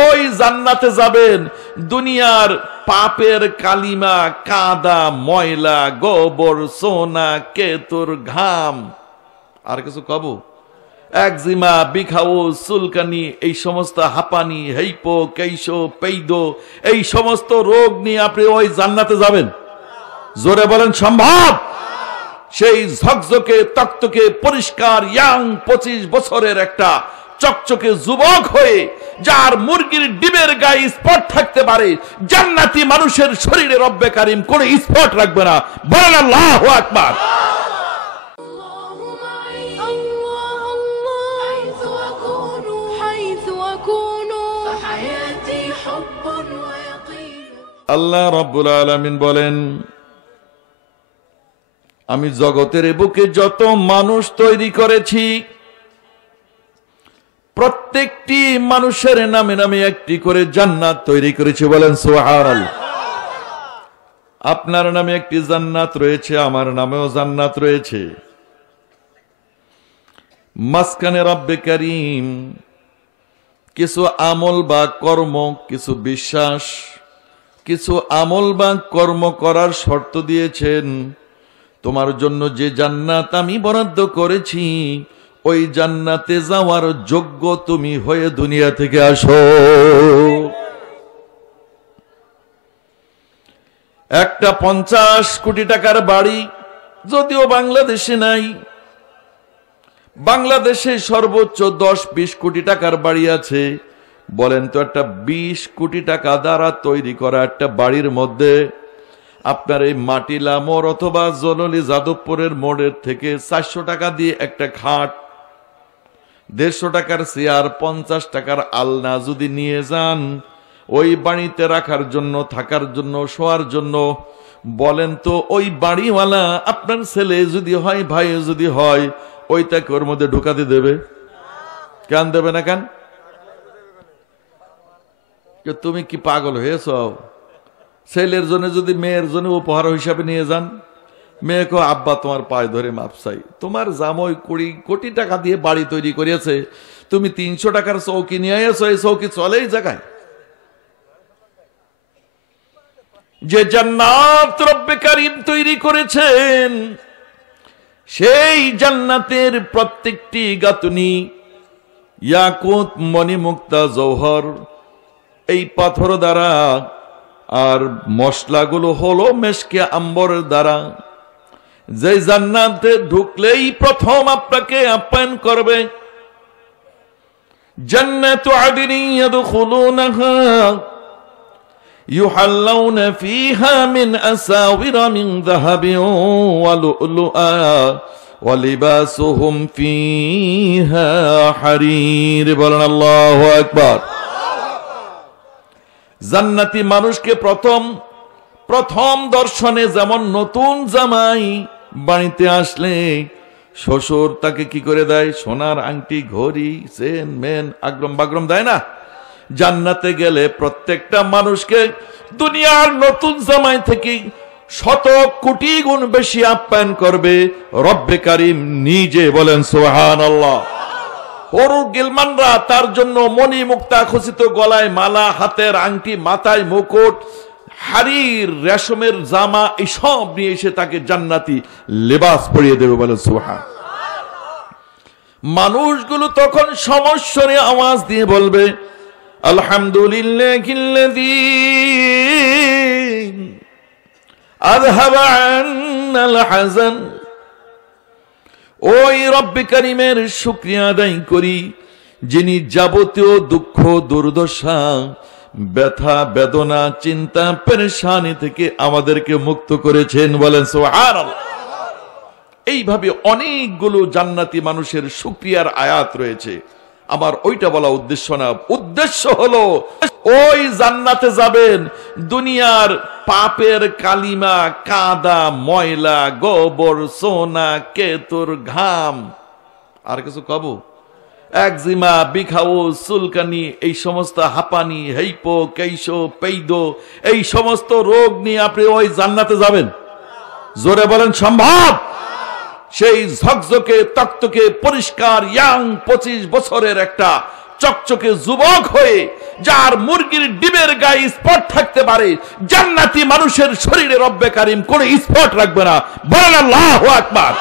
ওই জান্নাতে যাবেন দুনিয়ার পাপের কালিমা, কাদা, ময়লা, গোবর, সোনা, কেতুর ঘাম, আর কিছু কব, একজিমা, বিখাও, চুলকানি, এই সমস্ত হাঁপানি, হেইপো, কেইশো, পেইদো, এই সমস্ত রোগ নিয়ে আপনি ওই জান্নাতে যাবেন? জোরে বলেন সম্ভব? সেই ঝকঝকে তকতকে পরিষ্কার ইয়াং 25 বছরের একটা চকচকে যুবক হয়ে, যার মুরগির ডিমের গায়ে স্পট থাকতে পারে, জান্নাতি মানুষের শরীরে রব্বে কারিম কোনো স্পট রাখবে না। বলেন আল্লাহু আকবার। আল্লাহ রাব্বুল আলামিন বলেন, আমি জগতের বুকে যত মানুষ তৈরি করেছি, প্রত্যেকটি মানুষের নামে নামে একটি করে জান্নাত তৈরি করেছি। বলেন সুবহানাল্লাহ। আপনার নামে একটি জান্নাত রয়েছে, আমার নামেও জান্নাত রয়েছে। মাঝখানে রব্বে কারীম কিছু আমল বা কর্ম, কিছু বিশ্বাস, কিছু আমল বা কর্ম করার শর্ত দিয়েছেন। তোমার জন্য যে জান্নাত আমি বরাদ্দ করেছি, ওই জান্নাতে যাওয়ার যোগ্য তুমি হয়ে দুনিয়া থেকে আসো। একটা 50 কোটি টাকার বাড়ি যদিও বাংলাদেশে নাই, বাংলাদেশে সর্বোচ্চ 10-20 কোটি টাকার বাড়ি আছে। বলেন তো, একটা 20 কোটি টাকা দ্বারা তৈরি করা একটা বাড়ির মধ্যে আপনার এই মাটিলা মোড় অথবা জললি যাদবপুরের মোড়ের থেকে 400 টাকা দিয়ে একটা খাট, 150 টাকার চেয়ার, 50 টাকার আলনা যদি নিয়ে যান ওই বাড়িতে রাখার জন্য, থাকার জন্য, শোয়ার জন্য, বলেন তো ওই বাড়িওয়ালা আপনার ছেলে যদি হয়, ভাই যদি হয়, ওইটাকে ওর মধ্যে ঢুকাতে দেবে? কেন দেবে না? কেন? তুমি কি পাগল হয়েছ? ছেলের জন্য যদি মেয়ের জন্য উপহার হিসাবে নিয়ে যান, মেয়েকে আব্বা তোমার পায়ে ধরে মাপ চাই, তোমার জামাই 20 কোটি টাকা দিয়ে বাড়ি তৈরি করিয়েছে, তুমি 300 টাকার চৌকি নিয়ে এসো, এই চৌকি চলে এই জায়গায়? যে জান্নাত রব্বে কারীম তৈরি করেছেন, সেই জান্নাতের প্রত্যেকটি গাঁথনি ইয়াকুত, মণিমুক্তা, জওহর, এই পাথর দ্বারা, আর মশলাগুলো হলো মেশকে আম্বরের দ্বারা। যে জান্নাতে ঢুকলেই প্রথম আপনাকে আপ্যায়ন করবে জান্নাতু আদনি ইয়াদখুলুনাহা ইউহাল্লাউনা ফীহা মিন আসাওিরা মিন যাহাবিন ওয়া লু'লুআ ওয়া লিবাসুহুম ফীহা হারীর। বলেন আল্লাহু আকবার। জান্নাতি মানুষকে প্রথম দর্শনে যেমন নতুন জামাই বাড়িতে আসলে শ্বশুর তাকে কি করে দেয়? সোনার আংটি, ঘড়ি, চেন, মেন, আগ্রম বাগ্রম দেয় না? জান্নাতে গেলে প্রত্যেকটা মানুষকে দুনিয়ার নতুন জামাই থেকে 100 কোটি গুণ বেশি আপ্যায়ন করবে রব্বে কারীম নিজে। বলেন সুবহানাল্লাহ। হরু গিলমানরা তার জন্য মণি মুক্তা খচিত গলায় মালা, হাতের আংটি, মাথায় মুকুট, হারির রেশমের জামা, এইসব নিয়ে এসে তাকে জান্নাতি লেবাস পরিয়ে দেবে। বলে সুবহান। মানুষগুলো তখন সমস্বরে আওয়াজ দিয়ে বলবে, আলহামদুলিল্লাহিল্লাযী আযহাবা আন্নাল হাযান। ওই রব্বে কারীমের শুকরিয়া আদায় করি, যিনি যাবতীয় দুঃখ, দুর্দশা, ব্যথা, বেদনা, চিন্তা, পেরেশানি থেকে আমাদেরকে মুক্ত করেছেন। বলেন সুবহানাল্লাহ। এইভাবে অনেকগুলো জান্নাতি মানুষের শুকরিয়ার আয়াত রয়েছে। আমার ওইটা বলা উদ্দেশ্য না, উদ্দেশ্য হলো ওই জান্নাতে যাবেন দুনিয়ার পাপের কালিমা, কাদা, ময়লা, গোবর, সোনা, কেতুর ঘাম, আর কিছু কব, একজিমা, বিখাও, চুলকানি, এই সমস্ত হাঁপানি, হেইপো, কেইশো, পেইদো, এই সমস্ত রোগ নিয়ে আপনি ওই জান্নাতে যাবেন? জোরে বলেন সম্ভব? সেই ঝকঝকে তকতকে পরিষ্কার ইয়াং 25 বছরের একটা চকচকে যুবক হয়ে, যার মুরগির ডিমের গায়ে স্পট থাকতে পারে, জান্নাতি মানুষের শরীরে রব্বে কারিম কোনো স্পট রাখবে না। বলেন আল্লাহু আকবার।